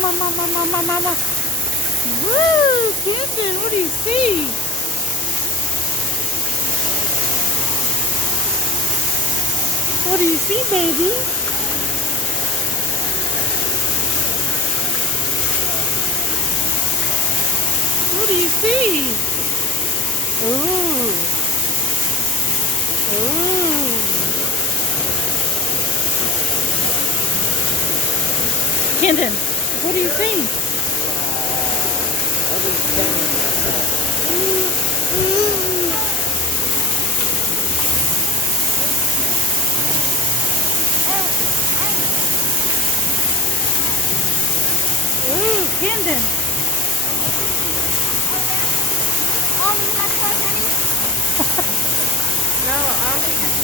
Mama. Woo! Camden, what do you see? What do you see, baby? What do you see? Ooh. Ooh. Camden, what do you see? Ooh, Camden. No, I don't think